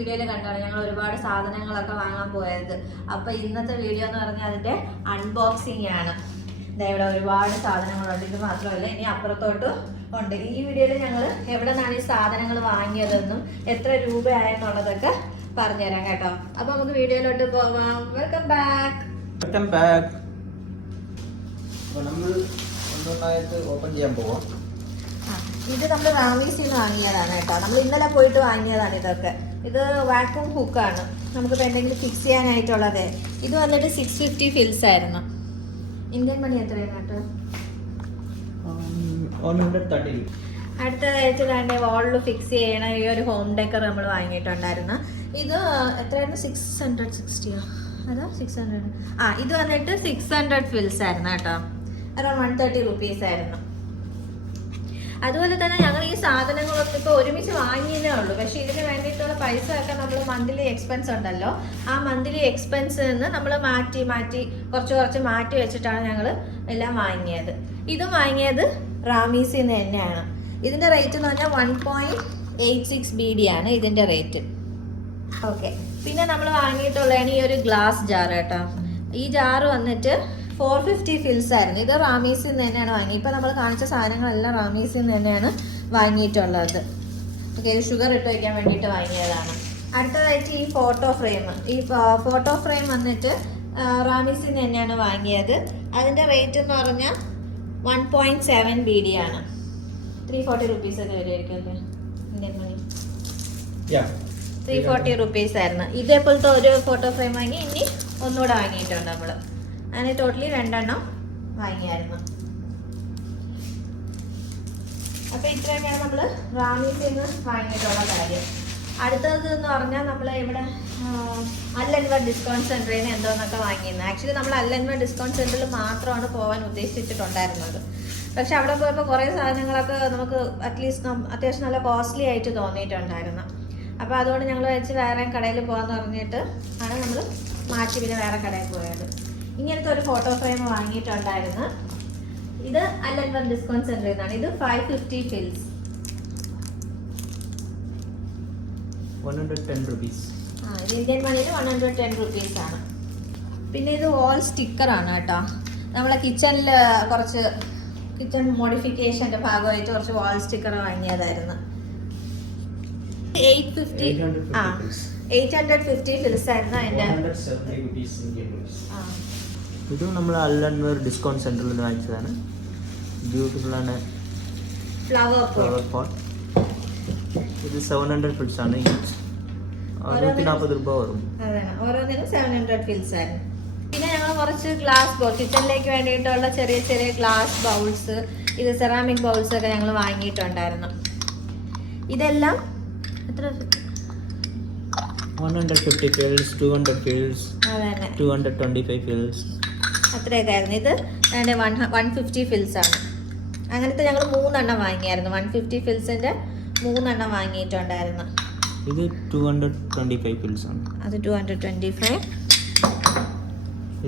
വീഡിയോയിൽ കണ്ടാണ് ഞങ്ങൾ ഒരുപാട് സാധനങ്ങളൊക്കെ വാങ്ങാൻ പോയത്. അപ്പോൾ ഇന്നത്തെ വീഡിയോ എന്ന് പറഞ്ഞാൽ അതിൻ്റെ അൺബോക്സിങ് ആണ്. ഇവിടെ ഒരുപാട് സാധനങ്ങളുണ്ട്. ഇത് മാത്രമല്ല, ഇനി അപ്പുറത്തോട്ട് ഉണ്ട്. ഈ വീഡിയോയിൽ ഞങ്ങൾ എവിടെ നിന്നാണ് ഈ സാധനങ്ങൾ വാങ്ങിയതെന്നും എത്ര രൂപയായെന്നുള്ളതൊക്കെ പറഞ്ഞുതരാം കേട്ടോ. അപ്പോൾ നമുക്ക് വീഡിയോയിലോട്ട് പോവാം. Welcome back. അപ്പോൾ നമ്മൾ ഒന്നൊന്നായിട്ട് ഓപ്പൺ ചെയ്യാൻ പോവാം. ഇത് നമ്മൾ റാമീസിൽ നിന്ന് വാങ്ങിയതാണ് കേട്ടോ. നമ്മൾ ഇന്നലെ പോയിട്ട് വാങ്ങിയതാണ് ഇതൊക്കെ. ഇത് വാക്യൂം ഹുക്കാണ്, നമുക്കിപ്പോൾ എന്തെങ്കിലും ഫിക്സ് ചെയ്യാനായിട്ടുള്ളത്. ഇത് വന്നിട്ട് 650 ഫിൽസ് ആയിരുന്നു. ഇന്ത്യൻ മണി എത്രയാണ് കേട്ടോ? 130. അടുത്തതായിട്ട് വേണ്ട വാളിൽ ഫിക്സ് ചെയ്യണ ഈ ഒരു ഹോം ഡെക്കർ നമ്മൾ വാങ്ങിയിട്ടുണ്ടായിരുന്നു. ഇത് എത്രയായിരുന്നു? 660 അതോ 600? ഇത് വന്നിട്ട് 600 ഫിൽസ് ആയിരുന്നു കേട്ടോ. അറൗണ്ട് 130 റുപ്പീസ് ആയിരുന്നു. അതുപോലെ തന്നെ ഞങ്ങൾ ഈ സാധനങ്ങളൊക്കെ ഇപ്പോൾ ഒരുമിച്ച് വാങ്ങിയതേ ഉള്ളൂ. പക്ഷേ ഇതിന് വേണ്ടിയിട്ടുള്ള പൈസ ഒക്കെ നമ്മൾ മന്ത്ലി എക്സ്പെൻസ് ഉണ്ടല്ലോ, ആ മന്ത്ലി എക്സ്പെൻസിൽ നിന്ന് നമ്മൾ മാറ്റി കുറച്ച് മാറ്റി വെച്ചിട്ടാണ് ഞങ്ങൾ എല്ലാം വാങ്ങിയത്. ഇതും വാങ്ങിയത് റാമീസിൽ നിന്ന് തന്നെയാണ്. ഇതിൻ്റെ റേറ്റ് എന്ന് പറഞ്ഞാൽ 1.86 BD ആണ് ഇതിൻ്റെ റേറ്റ്. ഓക്കെ, പിന്നെ നമ്മൾ വാങ്ങിയിട്ടുള്ളതാണ് ഈ ഒരു ഗ്ലാസ് ജാർ കേട്ടോ. ഈ ജാറ് വന്നിട്ട് 450 ഫിൽസ് ആയിരുന്നു. ഇത് റാമീസിൽ നിന്ന് തന്നെയാണ് വാങ്ങിയത്. ഇപ്പോൾ നമ്മൾ കാണിച്ച സാധനങ്ങളെല്ലാം റാമീസിൽ നിന്ന് തന്നെയാണ് വാങ്ങിയിട്ടുള്ളത്. ഓക്കെ, ഇത് ഷുഗർ ഇട്ട് വയ്ക്കാൻ വേണ്ടിയിട്ട് വാങ്ങിയതാണ്. അടുത്തതായിട്ട് ഈ ഫോട്ടോ ഫ്രെയിം. ഈ ഫോട്ടോ ഫ്രെയിം വന്നിട്ട് റാമീസിൽ നിന്ന് തന്നെയാണ് വാങ്ങിയത്. അതിൻ്റെ റേറ്റ് എന്ന് പറഞ്ഞാൽ 1.7 BD ആണ്. 340 റുപ്പീസ് ഒക്കെ വരുമായിരിക്കും അല്ലേ ഇന്ത്യൻ മണി? 340 റുപ്പീസ് ആയിരുന്നു. ഇതേപോലത്തെ ഒരു ഫോട്ടോ ഫ്രെയിം വാങ്ങി ഇനി ഒന്നുകൂടെ വാങ്ങിയിട്ടുണ്ട് നമ്മൾ. അങ്ങനെ ടോട്ടലി 2 എണ്ണം വാങ്ങിയായിരുന്നു. അപ്പോൾ ഇത്രയൊക്കെയാണ് നമ്മൾ റാമീസിൽ നിന്ന് വാങ്ങിയിട്ടുള്ള കാര്യം. അടുത്തത് എന്ന് പറഞ്ഞാൽ നമ്മൾ ഇവിടെ അല്ലൻവർ ഡിസ്കൗണ്ട് സെൻറ്ററിൽ നിന്ന് എന്തോന്നൊക്കെ വാങ്ങിയിരുന്നു. ആക്ച്വലി നമ്മൾ അല്ലൻവർ ഡിസ്കൗണ്ട് സെൻറ്ററിൽ മാത്രമാണ് പോകാൻ ഉദ്ദേശിച്ചിട്ടുണ്ടായിരുന്നത്. പക്ഷെ അവിടെ പോയപ്പോൾ കുറേ സാധനങ്ങളൊക്കെ നമുക്ക് അറ്റ്ലീസ്റ്റ് അത്യാവശ്യം നല്ല കോസ്റ്റ്ലി ആയിട്ട് തോന്നിയിട്ടുണ്ടായിരുന്നു. അപ്പോൾ അതുകൊണ്ട് ഞങ്ങൾ വെച്ച് വേറെ കടയിൽ പോകാമെന്ന് പറഞ്ഞിട്ട് ആണ് നമ്മൾ മാറ്റി പിന്നെ വേറെ കടയിൽ പോയത്. ഇങ്ങനത്തെ ഒരു ഫോട്ടോ ഫ്രെയിം വാങ്ങിയിട്ടുണ്ടായിരുന്നു. ഇത് അല്ലൻവർ ഡിസ്കൗണ്ട് സെൻറ്ററിൽ നിന്നാണ്. ഇത് 550 ഫിൽസ്, 110 റുപ്പീസ്. ഇത് ഇന്ത്യൻ മണിയിൽ 110 റുപ്പീസ് ആണ്. പിന്നെ ഇത് വാൾ സ്റ്റിക്കറാണ് കേട്ടോ. നമ്മളെ കിച്ചണിൽ കുറച്ച് കിച്ചൺ മോഡിഫിക്കേഷൻ്റെ ഭാഗമായിട്ട് കുറച്ച് വാൾ സ്റ്റിക്കർ വാങ്ങിയതായിരുന്നു. 850 ഫിൽസ് ആയിരുന്നു അതിൻ്റെ. ഇത് നമ്മൾ അല്ലൻവർ ഡിസ്കൗണ്ട് സെൻറ്ററിൽ നിന്ന് വാങ്ങിച്ചതാണ്. ബ്യൂട്ടിഫുൾ ആണ് ഫ്ലവർ പോട്ട്. ഇത് 700 ഫിൽസ് ആണ്. 140 രൂപ വരും. അതാണ്, ഓരോന്നിനും 700 ഫിൽസ് ആയിരുന്നു. പിന്നെ ഞങ്ങൾ കുറച്ച് ഗ്ലാസ് ബൗൾ, കിച്ചണിലേക്ക് വേണ്ടിയിട്ടുള്ള ചെറിയ ചെറിയ ഗ്ലാസ് ബൗൾസ്, ഇത് സെറാമിക് ബൗൾസ് ഒക്കെ ഞങ്ങൾ വാങ്ങിയിട്ടുണ്ടായിരുന്നു. ഇതെല്ലാം എത്ര? 150 ഫിൽസ്, 200 ഫിൽസ്, 225 ഫിൽസ്, അത്രയൊക്കെ ആയിരുന്നു. ഇത് 150 ഫിൽസ് ആണ്. അങ്ങനത്തെ ഞങ്ങൾ 3 എണ്ണം വാങ്ങിയായിരുന്നു. 150 ഫിൽസിൻ്റെ 3 എണ്ണം വാങ്ങിയിട്ടുണ്ടായിരുന്നു. ഇത് 225 ഫിൽസ് ആണ്. അത് 225.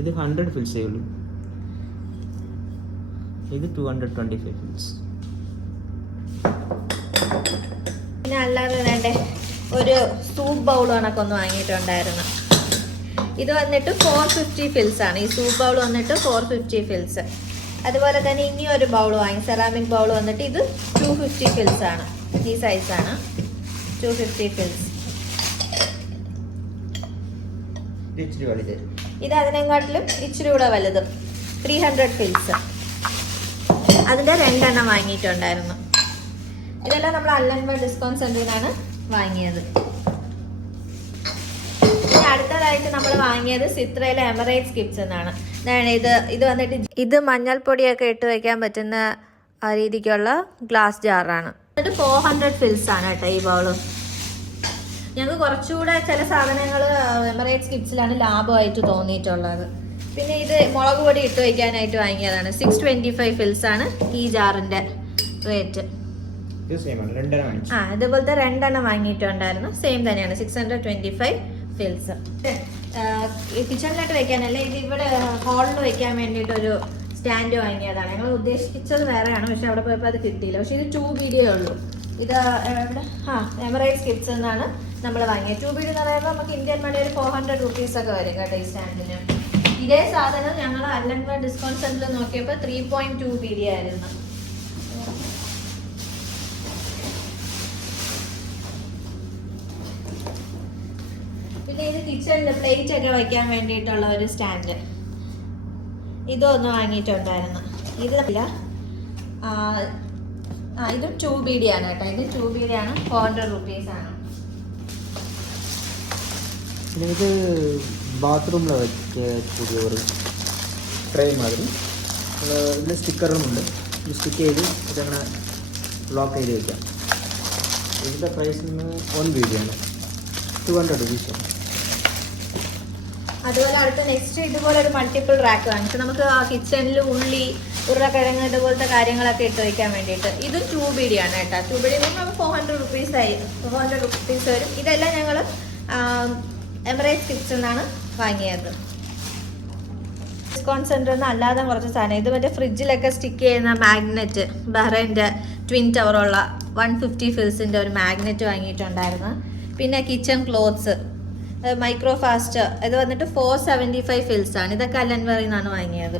ഇത് 100 ഫിൽസേ ഉള്ളൂ. ഇത് 225 ഫിൽസ്. പിന്നെ അല്ലാതെ വേണ്ടേ ഒരു സൂപ്പ് ബൗൾ കണക്കൊന്ന് വാങ്ങിയിട്ടുണ്ടായിരുന്നു. ഇത് വന്നിട്ട് 450 ഫിൽസ് ആണ്. ഈ സൂപ്പ് ബൗൾ വന്നിട്ട് 450 ഫിൽസ്. അതുപോലെ തന്നെ ഇനി ഒരു ബൗൾ വാങ്ങി, സെറാമിക് ബൗൾ വന്നിട്ട് ഇത് 250 ഫിൽസ് ആണ്. ഈ സൈസാണ് 250 ഫിൽസ്. ഇത് അതിനെക്കാട്ടിലും ഇച്ചിരി കൂടെ വലുത് 300 ഫിൽസ്. അതിൻ്റെ 2 എണ്ണം വാങ്ങിയിട്ടുണ്ടായിരുന്നു. ഇതെല്ലാം നമ്മൾ അല്ലൻവർ ഡിസ്കൗണ്ട് സെൻറ്ററിലാണ് വാങ്ങിയത്. പിന്നെ അടുത്തതായിട്ട് നമ്മൾ വാങ്ങിയത് സിത്രയിലെ എമറേറ്റ്സ് ഗിഫ്റ്റ്സ് എന്നാണ്. ഇത് വന്നിട്ട് ഇത് മഞ്ഞൾപ്പൊടിയൊക്കെ ഇട്ട് വയ്ക്കാൻ പറ്റുന്ന രീതിക്കുള്ള ഗ്ലാസ് ജാറാണ്. എന്നിട്ട് 400 ഫിൽസ് ആണ് കേട്ടോ ഈ ബൗള്. ഞങ്ങൾക്ക് കുറച്ചുകൂടെ ചില സാധനങ്ങൾ എമറേറ്റ്സ് ഗിഫ്റ്റ്സിലാണ് ലാഭമായിട്ട് തോന്നിയിട്ടുള്ളത്. പിന്നെ ഇത് മുളക് പൊടി ഇട്ട് വയ്ക്കാനായിട്ട് വാങ്ങിയതാണ്. 625 ഫിൽസ് ആണ് ഈ ജാറിൻ്റെ റേറ്റ്. ഇതുപോലത്തെ 2 എണ്ണം വാങ്ങിയിട്ടുണ്ടായിരുന്നു. സെയിം തന്നെയാണ്, 625 ഫിൽസ്. കിച്ചണിലോട്ട് വെക്കാനല്ല, ഇത് ഇവിടെ ഹോളിൽ വെക്കാൻ വേണ്ടിയിട്ടൊരു സ്റ്റാൻഡ് വാങ്ങിയതാണ്. ഞങ്ങൾ ഉദ്ദേശിച്ചത് വേറെയാണ്, പക്ഷെ അവിടെ പോയപ്പോൾ അത് കിട്ടിയില്ല. പക്ഷെ ഇത് 2 BD ഉള്ളൂ. ഇത് എവിടെ? എമറേറ്റ്സ് ഗിഫ്റ്റ്സ് എന്നാണ് നമ്മൾ വാങ്ങിയത്. 2 BD എന്ന് പറയുമ്പോൾ നമുക്ക് ഇന്ത്യൻ മണി ഒരു 400 rupees ഒക്കെ വരും കേട്ടോ ഈ സ്റ്റാൻഡിന്. ഇതേ സാധനം ഞങ്ങൾ അല്ലൻവർ ഡിസ്കൗണ്ട് സെന്ററിൽ നോക്കിയപ്പോൾ 3.2 BD ആയിരുന്നു. പിന്നെ ഇത് കിച്ചണിൽ പ്ലേറ്റ് ഒക്കെ വയ്ക്കാൻ വേണ്ടിയിട്ടുള്ള ഒരു സ്റ്റാൻഡ്, ഇതൊന്ന് വാങ്ങിയിട്ടുണ്ടായിരുന്നു. ഇതില്ല, ഇതും 2 BD ആണ് കേട്ടോ. ഇത് 2 BD ആണ്, 400 rupees ആണ്. പിന്നെ ഇത് ബാത്റൂമിൽ വെച്ച ഒരു ട്രേ മാതിരി ഇതിൽ സ്റ്റിക്കറുമുണ്ട്. ഇത് സ്റ്റിക്ക് ചെയ്ത് ഇതങ്ങനെ ലോക്ക് ചെയ്ത് വയ്ക്കാം. ഇതിൻ്റെ പ്രൈസ് 1 BD ആണ്, 200 rupees ആണ്. അതുപോലെ അടുത്ത നെക്സ്റ്റ് ഇതുപോലെ ഒരു മൾട്ടിപ്പിൾ റാക്ക് വാങ്ങിച്ചു. നമുക്ക് ആ കിച്ചണിൽ ഉള്ളി, ഉരുളക്കിഴങ്ങ് ഇതുപോലത്തെ കാര്യങ്ങളൊക്കെ ഇട്ട് വയ്ക്കാൻ വേണ്ടിയിട്ട്. ഇതും 2 BD ആണ് കേട്ടോ. 2 BD നമുക്ക് 400 rupees ആയി, 400 rupees വരും. ഇതെല്ലാം ഞങ്ങൾ എമിറേറ്റ്സ് കിച്ചണിൽ നിന്നാണ് വാങ്ങിയത്. ഡിസ്കൗണ്ട് സെന്ററിൽ നിന്ന് അല്ലാതെ കുറച്ച് സാധനം, ഇത് മറ്റേ ഫ്രിഡ്ജിലൊക്കെ സ്റ്റിക്ക് ചെയ്യുന്ന മാഗ്നറ്റ്, ബഹ്റൈൻ്റെ ട്വിൻ ടവറുള്ള 150 ഫിൽസിൻ്റെ ഒരു മാഗ്നറ്റ് വാങ്ങിയിട്ടുണ്ടായിരുന്നു. പിന്നെ കിച്ചൺ ക്ലോത്ത്സ് മൈക്രോ ഫാസ്റ്റ്, ഇത് വന്നിട്ട് 475 ഫിൽസ് ആണ്. ഇതൊക്കെ അല്ലൻവറിൽ നിന്നാണ് വാങ്ങിയത്.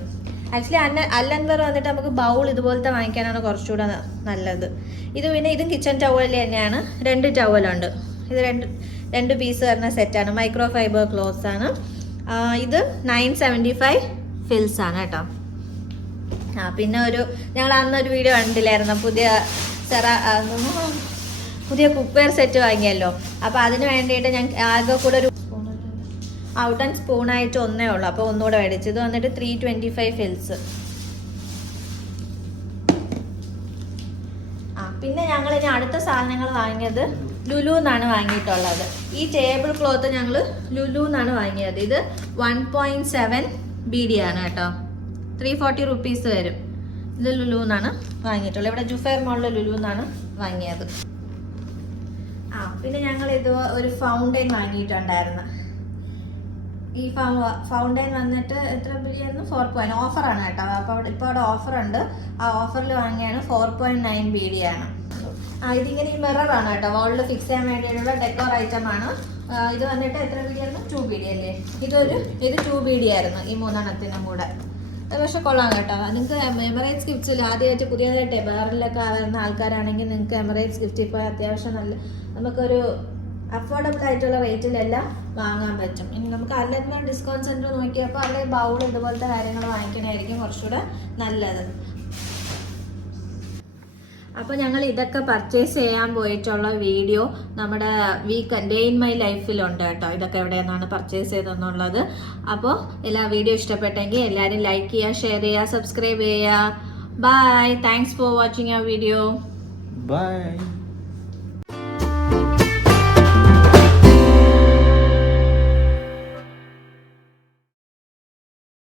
ആക്ച്വലി അല്ലൻവർ വന്നിട്ട് നമുക്ക് ബൗൾ ഇതുപോലത്തെ വാങ്ങിക്കാനാണ് കുറച്ചുകൂടെ നല്ലത്. ഇത് പിന്നെ ഇതും കിച്ചൺ ടവൽ തന്നെയാണ്. 2 ടവലുണ്ട്. ഇത് രണ്ട് പീസ് വരുന്ന സെറ്റാണ്. മൈക്രോ ഫൈബർ ക്ലോത്ത്സ് ആണ്. ഇത് 975 ഫിൽസ് ആണ് കേട്ടോ. പിന്നെ ഞങ്ങൾ അന്നൊരു വീഡിയോ കണ്ടില്ലായിരുന്നു, പുതിയ കുക്ക്വെയർ സെറ്റ് വാങ്ങിയല്ലോ. അപ്പോൾ അതിന് വേണ്ടിയിട്ട് ഞാൻ ആകെ കൂടെ ഒരു ഔട്ട് ആൻഡ് സ്പൂണായിട്ട് ഒന്നേ ഉള്ളൂ. അപ്പോൾ ഒന്നുകൂടെ മേടിച്ചു. ഇത് വന്നിട്ട് 325 ഫിൽസ്. പിന്നെ ഞങ്ങൾ ഇനി അടുത്ത സാധനങ്ങൾ വാങ്ങിയത് ലുലു എന്നാണ് വാങ്ങിയിട്ടുള്ളത്. ഈ ടേബിൾ ക്ലോത്ത് ഞങ്ങൾ ലുലു എന്നാണ് വാങ്ങിയത്. ഇത് 1.7 BD ആണ് കേട്ടോ. 340 rupees വരും. ഇത് ലുലു എന്നാണ് വാങ്ങിയിട്ടുള്ളത്. ഇവിടെ ജുഫേർ മോളിൽ ലുലു എന്നാണ് വാങ്ങിയത്. പിന്നെ ഞങ്ങൾ ഇത് ഒരു ഫൗണ്ടൈൻ വാങ്ങിയിട്ടുണ്ടായിരുന്നു. ഈ ഫൗണ്ടൈൻ വന്നിട്ട് എത്ര ബില്ലിയായിരുന്നു? 4 ഓഫറാണ് കേട്ടോ. അപ്പോൾ ഇപ്പോൾ അവിടെ ഓഫറുണ്ട്. ആ ഓഫറിൽ വാങ്ങിയാണ്. 4.9 BD ആണ്. ഇതിങ്ങനെ ഈ മിററാണ് കേട്ടോ, വാളിൽ ഫിക്സ് ചെയ്യാൻ വേണ്ടിയിട്ടുള്ള ഡെക്കോർ ഐറ്റം ആണ്. ഇത് വന്നിട്ട് എത്ര BD ആയിരുന്നു? 2 BD അല്ലേ. ഇത് 2 BD ആയിരുന്നു ഈ 3 കൂടെ. പക്ഷെ കൊള്ളാം കേട്ടോ. നിങ്ങൾക്ക് എമിറേറ്റ്സ് ഗിഫ്റ്റ്സിൽ ആദ്യമായിട്ട് പുതിയതായിട്ട് ബഹ്റിനിലൊക്കെ വരുന്ന ആൾക്കാരാണെങ്കിൽ നിങ്ങൾക്ക് എമിറേറ്റ്സ് ഗിഫ്റ്റിൽ പോയി അത്യാവശ്യം നമുക്കൊരു അഫോർഡബിൾ ആയിട്ടുള്ള റേറ്റിലെല്ലാം വാങ്ങാൻ പറ്റും. ഇനി നമുക്ക് അല്ലൻവർ ഡിസ്കൗണ്ട് സെൻറ്റർ നോക്കിയപ്പോൾ അവിടെ ബൗൾ ഇതുപോലത്തെ കാര്യങ്ങൾ വാങ്ങിക്കണമായിരിക്കും കുറച്ചുകൂടെ നല്ലത്. അപ്പോൾ ഞങ്ങൾ ഇതൊക്കെ പർച്ചേസ് ചെയ്യാൻ പോയിട്ടുള്ള വീഡിയോ നമ്മുടെ ഡേ ഇൻ മൈ ലൈഫിലുണ്ട് കേട്ടോ. ഇതൊക്കെ എവിടെയെന്നാണ് പർച്ചേസ് ചെയ്തതെന്നുള്ളത്. അപ്പോൾ എല്ലാ വീഡിയോ ഇഷ്ടപ്പെട്ടെങ്കിൽ എല്ലാവരും ലൈക്ക് ചെയ്യുക, ഷെയർ ചെയ്യുക, സബ്സ്ക്രൈബ് ചെയ്യുക. Bye. Thanks for watching our video. By.